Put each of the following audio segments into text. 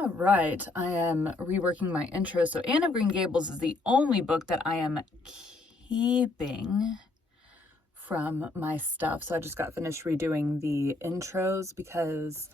All right, I am reworking my intro. So Anne of Green Gables is the only book that I am keeping from my stuff. So I just got finished redoing the intros because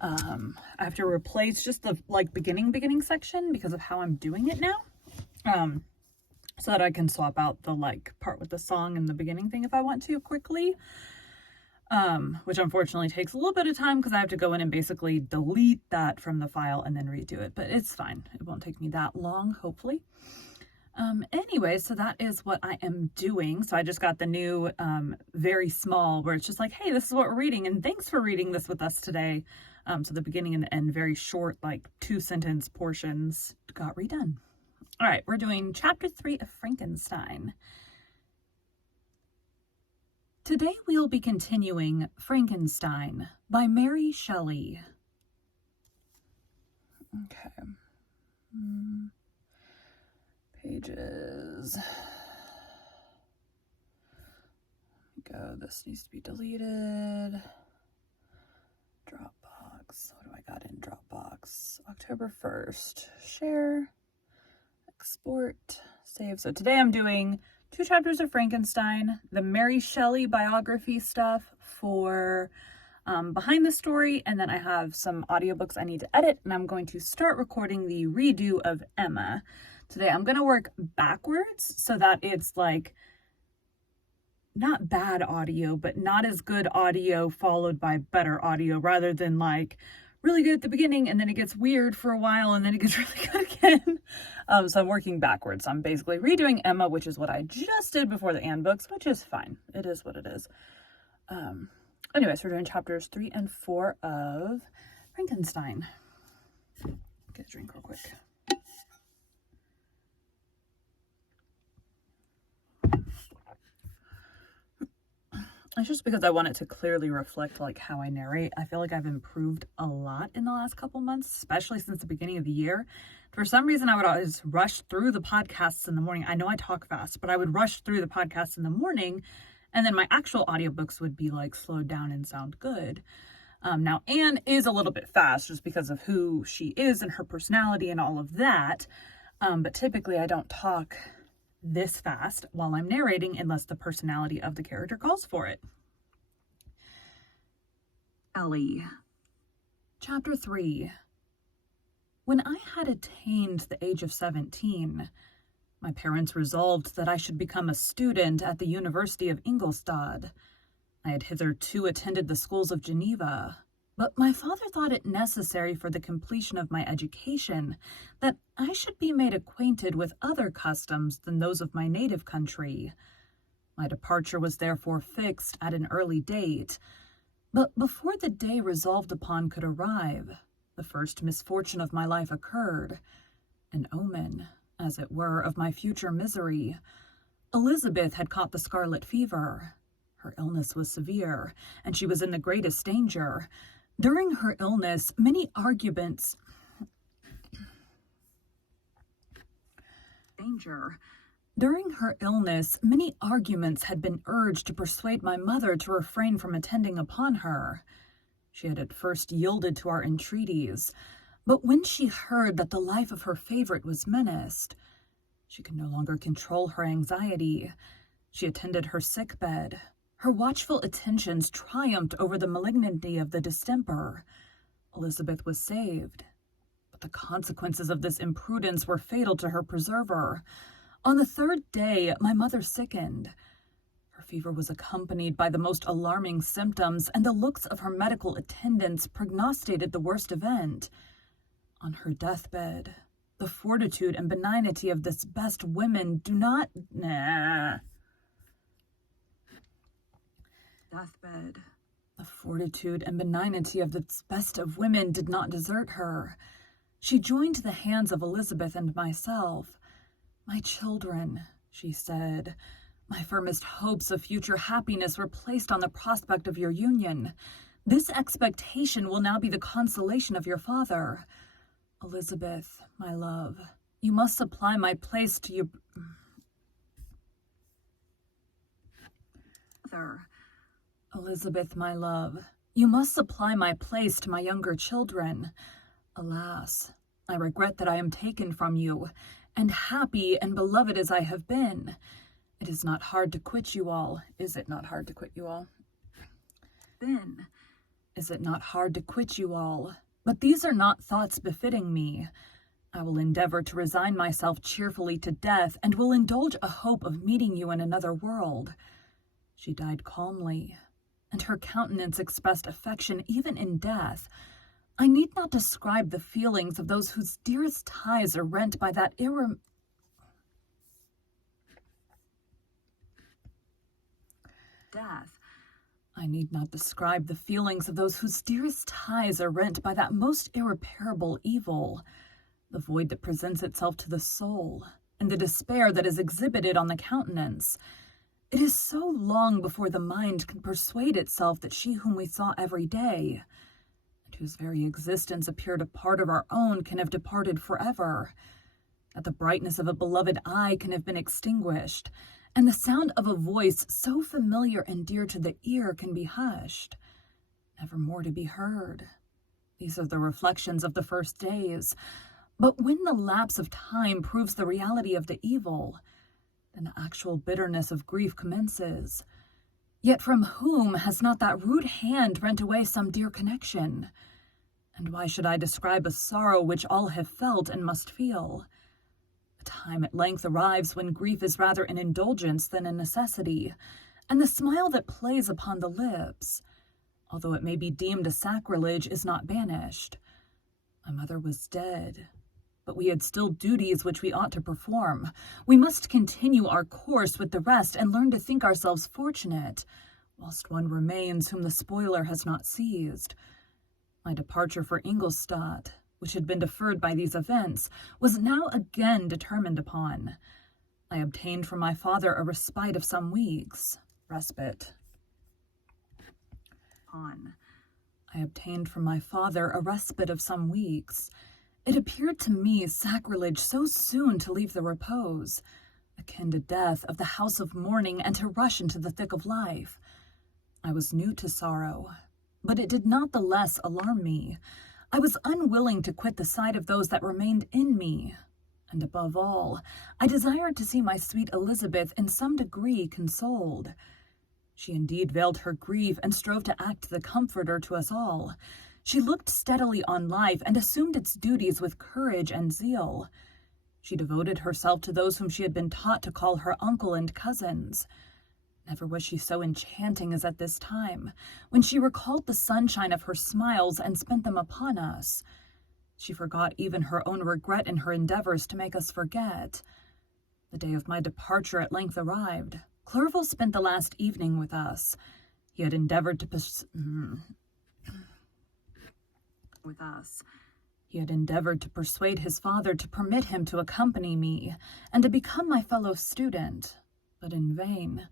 I have to replace just the beginning section because of how I'm doing it now. So that I can swap out the part with the song and the beginning thing if I want to quickly. Which unfortunately takes a little bit of time because I have to go in and basically delete that from the file and then redo it, but it's fine. It won't take me that long, hopefully. Anyway, so that is what I am doing. So I just got the new, very small, where it's just like, hey, this is what we're reading, and thanks for reading this with us today. So the beginning and the end, very short, 2-sentence portions got redone. All right, we're doing chapter 3 of Frankenstein. Today we'll be continuing Frankenstein by Mary Shelley. Okay. Pages. Go. This needs to be deleted. Dropbox. What do I got in Dropbox? October 1st. Share. Export. Save. So today I'm doing 2 chapters of Frankenstein, the Mary Shelley biography stuff for behind the story, and then I have some audiobooks I need to edit, and I'm going to start recording the redo of Emma. Today I'm going to work backwards so that it's not bad audio, but not as good audio followed by better audio, rather than really good at the beginning and then it gets weird for a while and then it gets really good again. So I'm working backwards. I'm basically redoing Emma, which is what I just did before the Anne books, which is fine. It is what it is. Anyways, we're doing chapters 3 and 4 of Frankenstein. Get a drink real quick. It's just because I want it to clearly reflect how I narrate. I feel like I've improved a lot in the last couple months, especially since the beginning of the year. For some reason, I would always rush through the podcasts in the morning. I know I talk fast, but I would rush through the podcasts in the morning, and then my actual audiobooks would be slowed down and sound good. Now, Anne is a little bit fast just because of who she is and her personality and all of that. But typically I don't talk this fast while I'm narrating unless the personality of the character calls for it. Ellie. Chapter 3. When I had attained the age of 17, my parents resolved that I should become a student at the University of Ingolstadt. I had hitherto attended the schools of Geneva, but my father thought it necessary for the completion of my education that I should be made acquainted with other customs than those of my native country. My departure was therefore fixed at an early date, but before the day resolved upon could arrive, the first misfortune of my life occurred, an omen, as it were, of my future misery. Elizabeth had caught the scarlet fever. Her illness was severe, and she was in the greatest danger. During her illness, many arguments had been urged to persuade my mother to refrain from attending upon her. She had at first yielded to our entreaties, but when she heard that the life of her favorite was menaced, she could no longer control her anxiety. She attended her sick bed. Her watchful attentions triumphed over the malignity of the distemper. Elizabeth was saved, but the consequences of this imprudence were fatal to her preserver. On the 3rd day, my mother sickened. Her fever was accompanied by the most alarming symptoms, and the looks of her medical attendants prognosticated the worst event. On her deathbed, the fortitude and benignity of this best women do not... The fortitude and benignity of this best of women did not desert her. She joined the hands of Elizabeth and myself. My children, she said, my firmest hopes of future happiness were placed on the prospect of your union. This expectation will now be the consolation of your father. Elizabeth, my love, you must supply my place to your... Elizabeth, my love, you must supply my place to my younger children. Alas, I regret that I am taken from you, and happy and beloved as I have been. It is not hard to quit you all. Is it not hard to quit you all? Then, is it not hard to quit you all? But these are not thoughts befitting me. I will endeavor to resign myself cheerfully to death, and will indulge a hope of meeting you in another world. She died calmly, and her countenance expressed affection even in death. I need not describe the feelings of those whose dearest ties are rent by that death. I need not describe the feelings of those whose dearest ties are rent by that most irreparable evil, the void that presents itself to the soul, and the despair that is exhibited on the countenance. It is so long before the mind can persuade itself that she whom we saw every day, and whose very existence appeared a part of our own, can have departed forever, that the brightness of a beloved eye can have been extinguished, and the sound of a voice so familiar and dear to the ear can be hushed, never more to be heard. These are the reflections of the first days. But when the lapse of time proves the reality of the evil, then the actual bitterness of grief commences. Yet from whom has not that rude hand rent away some dear connection? And why should I describe a sorrow which all have felt and must feel? A time at length arrives when grief is rather an indulgence than a necessity, and the smile that plays upon the lips, although it may be deemed a sacrilege, is not banished. My mother was dead, but we had still duties which we ought to perform. We must continue our course with the rest and learn to think ourselves fortunate, whilst one remains whom the spoiler has not seized. My departure for Ingolstadt, which had been deferred by these events, was now again determined upon. I obtained from my father a respite of some weeks. I obtained from my father a respite of some weeks. It appeared to me sacrilege so soon to leave the repose, akin to death, of the house of mourning, and to rush into the thick of life. I was new to sorrow, but it did not the less alarm me. I was unwilling to quit the sight of those that remained in me, and above all, I desired to see my sweet Elizabeth in some degree consoled. She indeed veiled her grief and strove to act the comforter to us all. She looked steadily on life and assumed its duties with courage and zeal. She devoted herself to those whom she had been taught to call her uncle and cousins. Never was she so enchanting as at this time, when she recalled the sunshine of her smiles and spent them upon us. She forgot even her own regret in her endeavors to make us forget. The day of my departure at length arrived. Clerval spent the last evening with us. He had endeavored to persuade his father to permit him to accompany me and to become my fellow student, but in vain.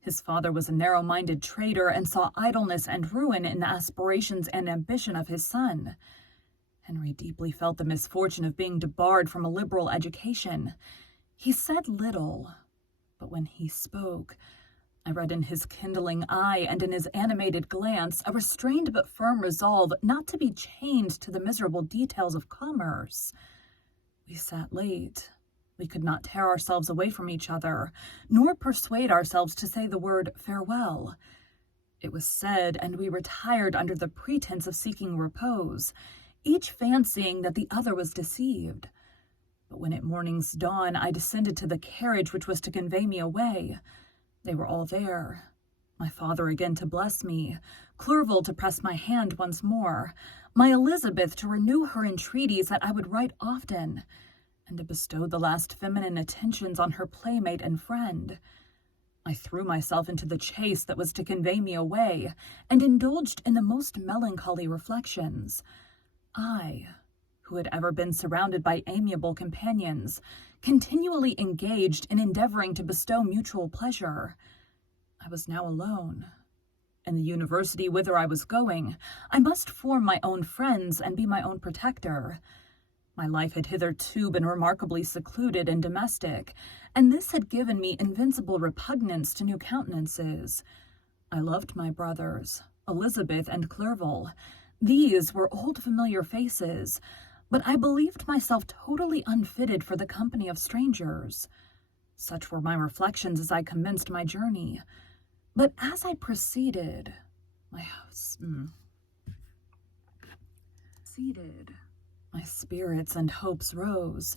His father was a narrow-minded trader and saw idleness and ruin in the aspirations and ambition of his son. Henry deeply felt the misfortune of being debarred from a liberal education. He said little, but when he spoke, I read in his kindling eye and in his animated glance a restrained but firm resolve not to be chained to the miserable details of commerce. We sat late. We could not tear ourselves away from each other, nor persuade ourselves to say the word farewell. It was said, and we retired under the pretense of seeking repose, each fancying that the other was deceived. But when at morning's dawn I descended to the carriage which was to convey me away, they were all there. My father again to bless me, Clerval to press my hand once more, my Elizabeth to renew her entreaties that I would write often, and to bestow the last feminine attentions on her playmate and friend. I threw myself into the chaise that was to convey me away, and indulged in the most melancholy reflections. I, who had ever been surrounded by amiable companions, continually engaged in endeavoring to bestow mutual pleasure. I was now alone. In the university whither I was going, I must form my own friends and be my own protector. My life had hitherto been remarkably secluded and domestic, and this had given me invincible repugnance to new countenances. I loved my brothers, Elizabeth and Clerval. These were old familiar faces, but I believed myself totally unfitted for the company of strangers. Such were my reflections as I commenced my journey. But as I proceeded, my spirits and hopes rose.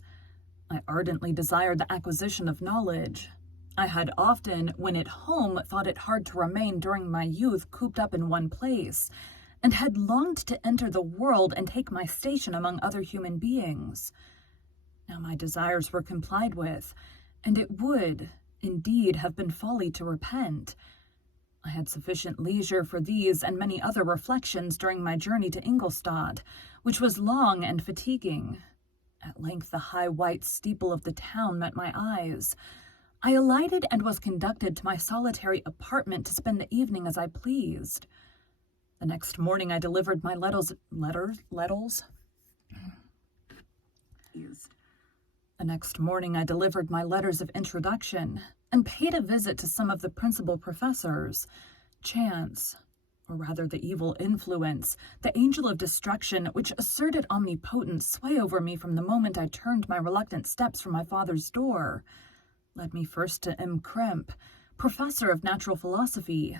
I ardently desired the acquisition of knowledge. I had often, when at home, thought it hard to remain during my youth cooped up in one place, and had longed to enter the world and take my station among other human beings. Now my desires were complied with, and it would, indeed, have been folly to repent. I had sufficient leisure for these and many other reflections during my journey to Ingolstadt, which was long and fatiguing. At length the high white steeple of the town met my eyes. I alighted and was conducted to my solitary apartment to spend the evening as I pleased. The next morning I delivered my letters. The next morning I delivered my letters of introduction and paid a visit to some of the principal professors. Chance, or rather the evil influence, the angel of destruction, which asserted omnipotent sway over me from the moment I turned my reluctant steps from my father's door, led me first to M. Kremp, professor of natural philosophy.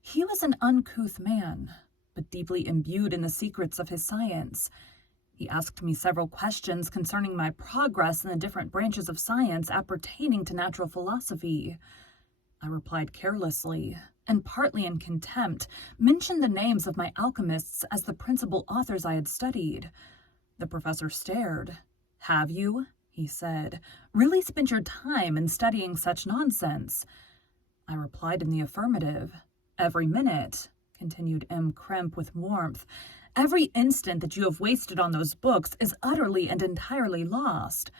He was an uncouth man, but deeply imbued in the secrets of his science. He asked me several questions concerning my progress in the different branches of science appertaining to natural philosophy. I replied carelessly, and partly in contempt, mentioned the names of my alchemists as the principal authors I had studied. The professor stared. "Have you," he said, "really spent your time in studying such nonsense?" I replied in the affirmative. "Every minute," continued M. Kremp with warmth, "every instant that you have wasted on those books is utterly and entirely lost.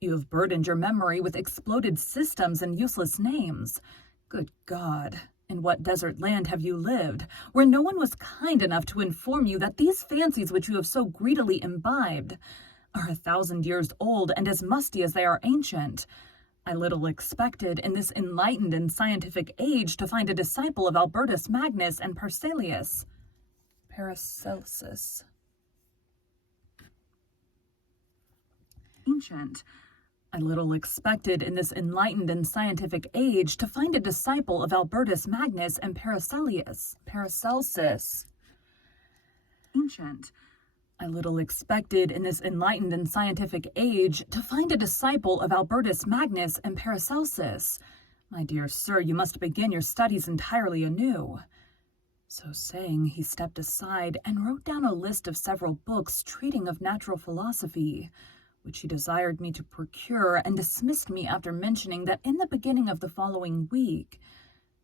You have burdened your memory with exploded systems and useless names. Good God, in what desert land have you lived, where no one was kind enough to inform you that these fancies which you have so greedily imbibed are 1,000 years old and as musty as they are ancient? I little expected in this enlightened and scientific age to find a disciple of Albertus Magnus and Paracelsus. Ancient. I little expected in this enlightened and scientific age to find a disciple of Albertus Magnus and Paracelsus. Ancient. I little expected in this enlightened and scientific age to find a disciple of Albertus Magnus and Paracelsus. My dear sir, you must begin your studies entirely anew. So saying, he stepped aside and wrote down a list of several books treating of natural philosophy, which he desired me to procure, and dismissed me after mentioning that in the beginning of the following week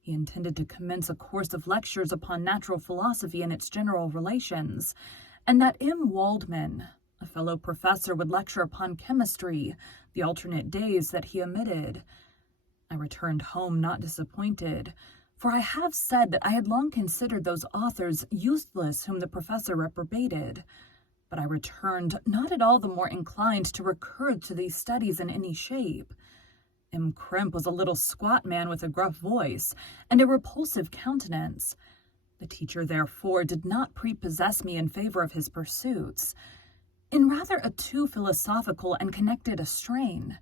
he intended to commence a course of lectures upon natural philosophy and its general relations, and that M. Waldman, a fellow professor, would lecture upon chemistry the alternate days that he omitted. I returned home not disappointed, for I have said that I had long considered those authors useless whom the professor reprobated, but I returned not at all the more inclined to recur to these studies in any shape. M. Kremp was a little squat man with a gruff voice and a repulsive countenance. The teacher, therefore, did not prepossess me in favor of his pursuits. In rather a too philosophical and connected a strain,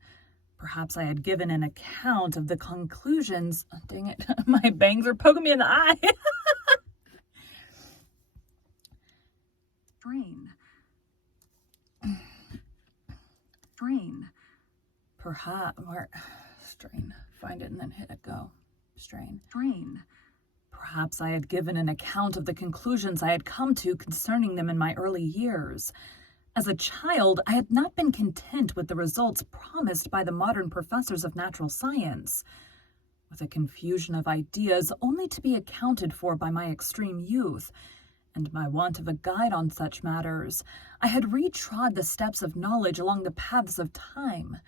perhaps I had given an account of the conclusions. Oh, dang it, my bangs are poking me in the eye. Strain. Perhaps, strain, find it and then hit it, go. Strain. Perhaps I had given an account of the conclusions I had come to concerning them in my early years. As a child, I had not been content with the results promised by the modern professors of natural science, with a confusion of ideas only to be accounted for by my extreme youth, and my want of a guide on such matters. I had retrod the steps of knowledge along the paths of time,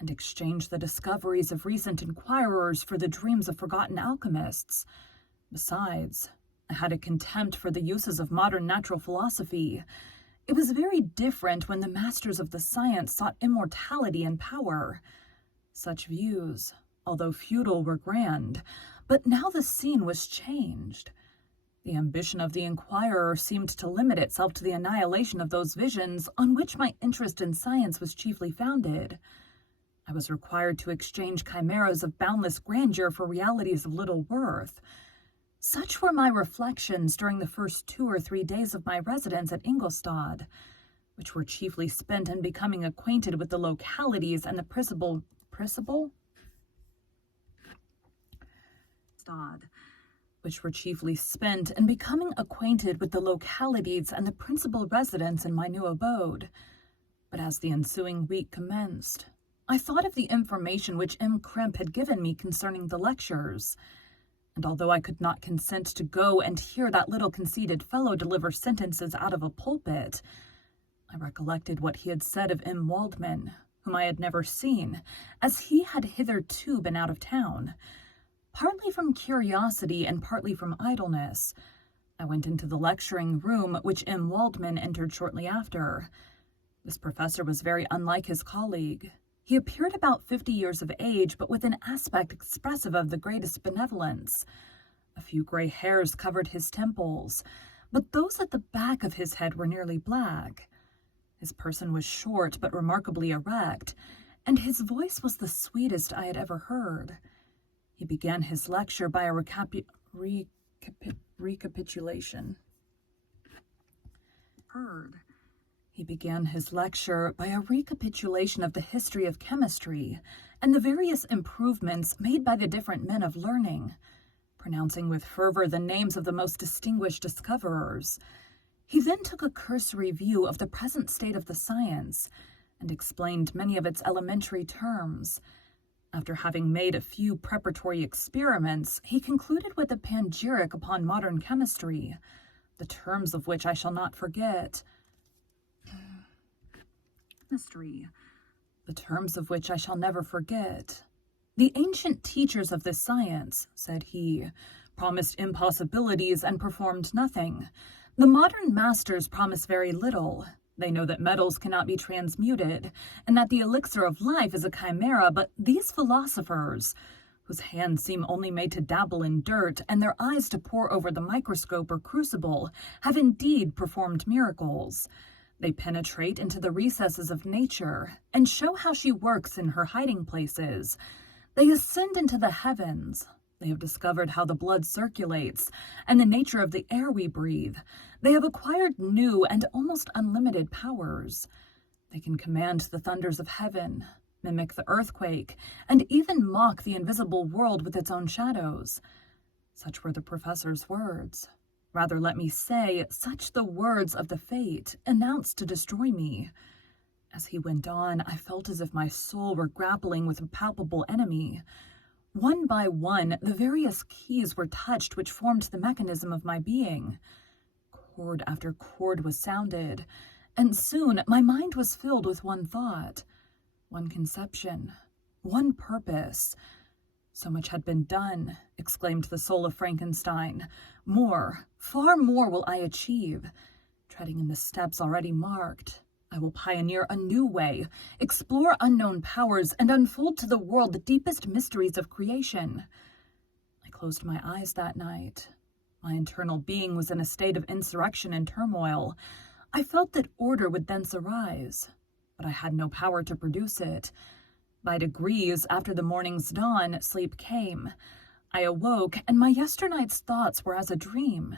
and exchanged the discoveries of recent inquirers for the dreams of forgotten alchemists. Besides, I had a contempt for the uses of modern natural philosophy. It was very different when the masters of the science sought immortality and power. Such views, although feudal, were grand, but now the scene was changed. The ambition of the inquirer seemed to limit itself to the annihilation of those visions on which my interest in science was chiefly founded. I was required to exchange chimeras of boundless grandeur for realities of little worth. Such were my reflections during the first 2 or 3 days of my residence at Ingolstadt, which were chiefly spent in becoming acquainted with the localities and the principal residents in my new abode. But as the ensuing week commenced, I thought of the information which M. Krimp had given me concerning the lectures, and although I could not consent to go and hear that little conceited fellow deliver sentences out of a pulpit, I recollected what he had said of M. Waldman, whom I had never seen, as he had hitherto been out of town. Partly from curiosity and partly from idleness, I went into the lecturing room, which M. Waldman entered shortly after. This professor was very unlike his colleague. He appeared about 50 years of age, but with an aspect expressive of the greatest benevolence. A few gray hairs covered his temples, but those at the back of his head were nearly black. His person was short but remarkably erect, and his voice was the sweetest I had ever heard. He began his lecture by a recapitulation. He began his lecture by a recapitulation of the history of chemistry and the various improvements made by the different men of learning, pronouncing with fervor the names of the most distinguished discoverers. He then took a cursory view of the present state of the science and explained many of its elementary terms. After having made a few preparatory experiments, he concluded with a panegyric upon modern chemistry, the terms of which I shall not forget. The terms of which I shall never forget. The ancient teachers of this science, said he, promised impossibilities and performed nothing. The modern masters promise very little. They know that metals cannot be transmuted, and that the elixir of life is a chimera, but these philosophers, whose hands seem only made to dabble in dirt, and their eyes to pore over the microscope or crucible, have indeed performed miracles. They penetrate into the recesses of nature, and show how she works in her hiding places. They ascend into the heavens. They have discovered how the blood circulates, and the nature of the air we breathe. They have acquired new and almost unlimited powers. They can command the thunders of heaven, mimic the earthquake, and even mock the invisible world with its own shadows. Such were the professor's words. Rather, let me say, such the words of the fate announced to destroy me. As he went on, I felt as if my soul were grappling with a palpable enemy. One by one, the various keys were touched which formed the mechanism of my being. Chord after chord was sounded, and soon my mind was filled with one thought, one conception, one purpose. So much had been done, exclaimed the soul of Frankenstein. More, far more will I achieve. Treading in the steps already marked, I will pioneer a new way, explore unknown powers, and unfold to the world the deepest mysteries of creation. I closed my eyes that night. My internal being was in a state of insurrection and turmoil. I felt that order would thence arise, but I had no power to produce it. By degrees, after the morning's dawn, sleep came. I awoke, and my yesternight's thoughts were as a dream.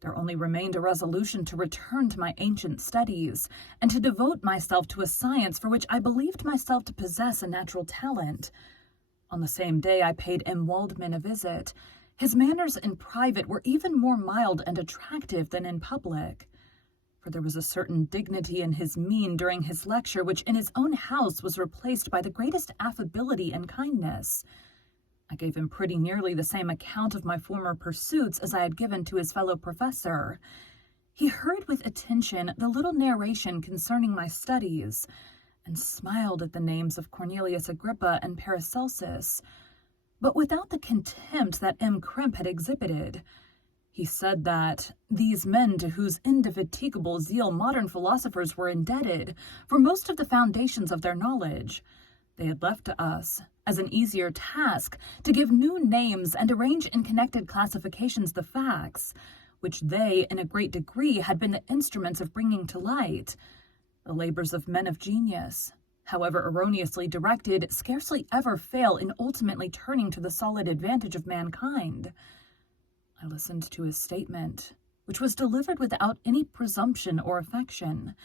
There only remained a resolution to return to my ancient studies, and to devote myself to a science for which I believed myself to possess a natural talent. On the same day I paid M. Waldman a visit. His manners in private were even more mild and attractive than in public, for there was a certain dignity in his mien during his lecture which in his own house was replaced by the greatest affability and kindness. I gave him pretty nearly the same account of my former pursuits as I had given to his fellow professor. He heard with attention the little narration concerning my studies, and smiled at the names of Cornelius Agrippa and Paracelsus, but without the contempt that M. Krimp had exhibited. He said that these men to whose indefatigable zeal modern philosophers were indebted for most of the foundations of their knowledge, they had left to us, as an easier task, to give new names and arrange in connected classifications the facts, which they, in a great degree, had been the instruments of bringing to light. The labors of men of genius, however erroneously directed, scarcely ever fail in ultimately turning to the solid advantage of mankind. I listened to his statement, which was delivered without any presumption or affection,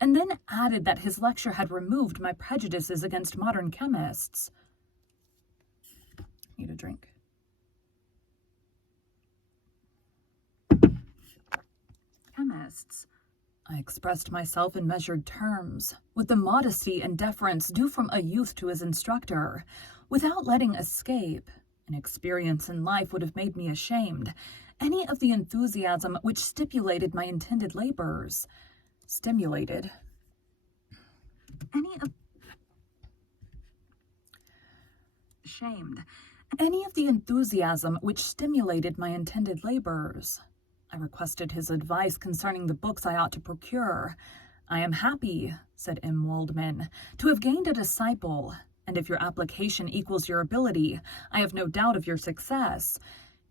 and then added that his lecture had removed my prejudices against modern chemists. Need a drink. Chemists. I expressed myself in measured terms, with the modesty and deference due from a youth to his instructor, without letting escape. An experience in life would have made me ashamed. Any of the enthusiasm which stimulated my intended labors. Stimulated. Shamed. Any of the enthusiasm which stimulated my intended labors. I requested his advice concerning the books I ought to procure. I am happy, said M. Waldman, to have gained a disciple, and if your application equals your ability, I have no doubt of your success.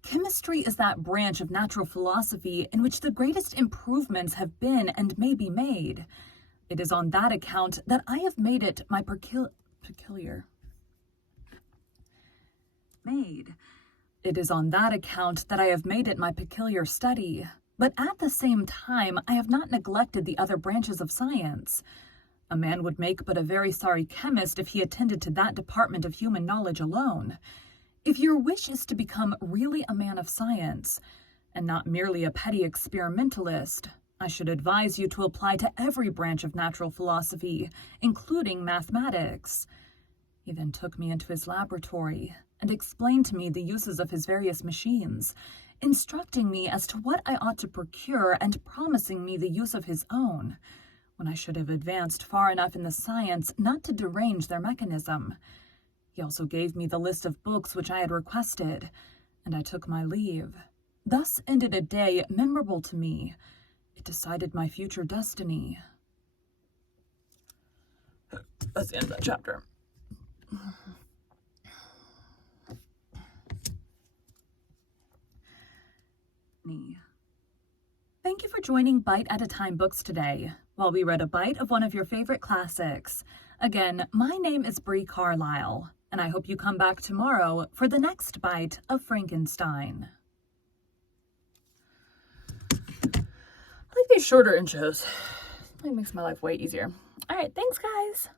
Chemistry is that branch of natural philosophy in which the greatest improvements have been and may be made. It is on that account that I have made it my It is on that account that I have made it my peculiar study, but at the same time I have not neglected the other branches of science. A man would make but a very sorry chemist if he attended to that department of human knowledge alone. If your wish is to become really a man of science, and not merely a petty experimentalist, I should advise you to apply to every branch of natural philosophy, including mathematics. He then took me into his laboratory and explained to me the uses of his various machines, instructing me as to what I ought to procure and promising me the use of his own, when I should have advanced far enough in the science not to derange their mechanism. He also gave me the list of books which I had requested, and I took my leave. Thus ended a day memorable to me. It decided my future destiny. That's the end of that chapter. Thank you for joining Bite at a Time Books today, while we read a bite of one of your favorite classics. Again, my name is Bree Carlisle, and I hope you come back tomorrow for the next bite of Frankenstein. I like these shorter intros. It makes my life way easier. All right, thanks, guys.